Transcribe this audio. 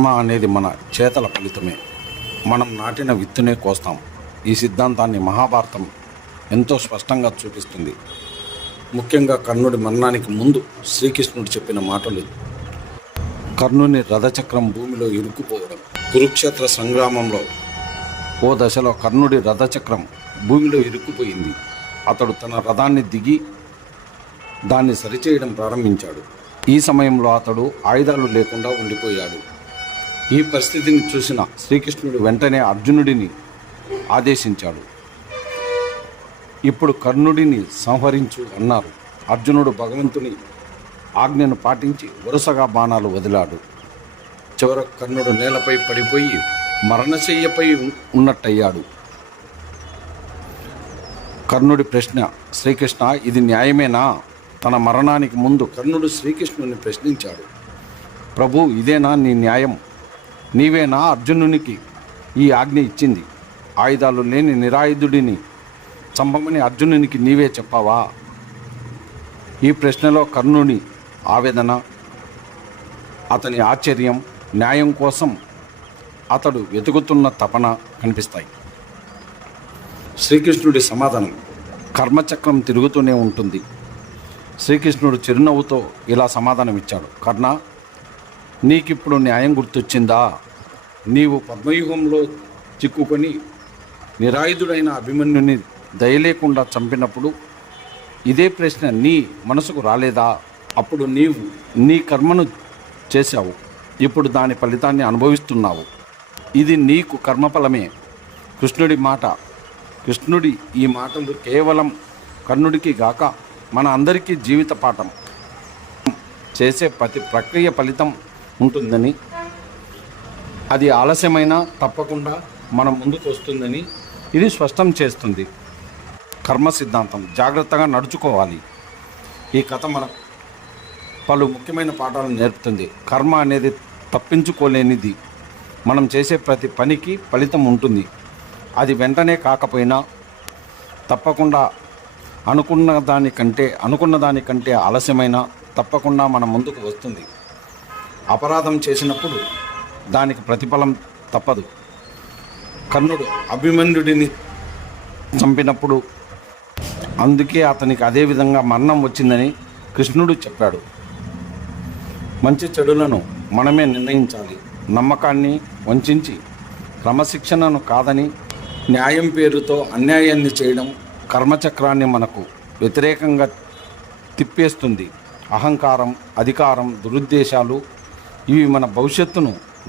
కర్మ అనేది మన చేతల ఫలితమే. మనం నాటిన విత్తునే కోస్తాం. ఈ సిద్ధాంతాన్ని మహాభారతం ఎంతో స్పష్టంగా చూపిస్తుంది. ముఖ్యంగా కర్ణుడి మరణానికి ముందు శ్రీకృష్ణుడు చెప్పిన మాటలు. కర్ణుని రథచక్రం భూమిలో ఇరుక్కుపోవడం. కురుక్షేత్ర సంగ్రామంలో ఓ దశలో కర్ణుడి రథచక్రం భూమిలో ఇరుక్కుపోయింది. అతడు తన రథాన్ని దిగి దాన్ని సరిచేయడం ప్రారంభించాడు. ఈ సమయంలో అతడు ఆయుధాలు లేకుండా ఉండిపోయాడు. ఈ పరిస్థితిని చూసిన శ్రీకృష్ణుడు వెంటనే అర్జునుడిని ఆదేశించాడు. ఇప్పుడు కర్ణుడిని సంహరించు అన్నారు. అర్జునుడు భగవంతుని ఆజ్ఞను పాటించి వరుసగా బాణాలు వదిలాడు. చివరకు కర్ణుడు నేలపై పడిపోయి మరణశయ్యపై ఉన్నట్టయ్యాడు. కర్ణుడి ప్రశ్న, శ్రీకృష్ణ ఇది న్యాయమేనా? తన మరణానికి ముందు కర్ణుడు శ్రీకృష్ణుని ప్రశ్నించాడు. ప్రభు, ఇదేనా నీ న్యాయం? నీవేనా అర్జునునికి ఈ ఆజ్ఞ ఇచ్చింది? ఆయుధాలు లేని నిరాయుధుడిని చంపమని అర్జునునికి నీవే చెప్పావా? ఈ ప్రశ్నలో కర్ణుని ఆవేదన, అతని ఆశ్చర్యం, న్యాయం కోసం అతడు వెతుకుతున్న తపన కనిపిస్తాయి. శ్రీకృష్ణుడి సమాధానం, కర్మచక్రం తిరుగుతూనే ఉంటుంది. శ్రీకృష్ణుడు చిరునవ్వుతో ఇలా సమాధానమిచ్చాడు. కర్ణ, నీకిప్పుడు న్యాయం గుర్తొచ్చిందా? నీవు పద్మవ్యూహంలో చిక్కుకొని నిరాయుధుడైన అభిమన్యుని దయలేకుండా చంపినప్పుడు ఇదే ప్రశ్న నీ మనసుకు రాలేదా? అప్పుడు నీవు నీ కర్మను చేశావు. ఇప్పుడు దాని ఫలితాన్ని అనుభవిస్తున్నావు. ఇది నీకు కర్మఫలమే. కృష్ణుడి ఈ మాటలు కేవలం కర్ణుడికి గాక మన అందరికీ జీవిత పాఠం. చేసే ప్రతి ప్రక్రియ ఫలితం ఉంటుందని, అది ఆలస్యమైనా తప్పకుండా మన ముందుకు వస్తుందని ఇది స్పష్టం చేస్తుంది. కర్మ సిద్ధాంతం జాగ్రత్తగా నడుచుకోవాలి. ఈ కథ మన పలు ముఖ్యమైన పాఠాలను నేర్పుతుంది. కర్మ అనేది తప్పించుకోలేనిది. మనం చేసే ప్రతి పనికి ఫలితం ఉంటుంది. అది వెంటనే కాకపోయినా తప్పకుండా అనుకున్న దానికంటే ఆలస్యమైన తప్పకుండా మన ముందుకు వస్తుంది. అపరాధం చేసినప్పుడు దానికి ప్రతిఫలం తప్పదు. కర్ణుడు అభిమన్యుడిని చంపినప్పుడు అందుకే అతనికి అదే విధంగా మరణం వచ్చిందని కృష్ణుడు చెప్పాడు. మంచి చెడులను మనమే నిర్ణయించాలి. నమ్మకాన్ని వంచి క్రమశిక్షణను కాదని న్యాయం పేరుతో అన్యాయాన్ని చేయడం కర్మచక్రాన్ని మనకు వ్యతిరేకంగా తిప్పేస్తుంది. అహంకారం, అధికారం, దురుద్దేశాలు ఇవి మన భవిష్యత్తును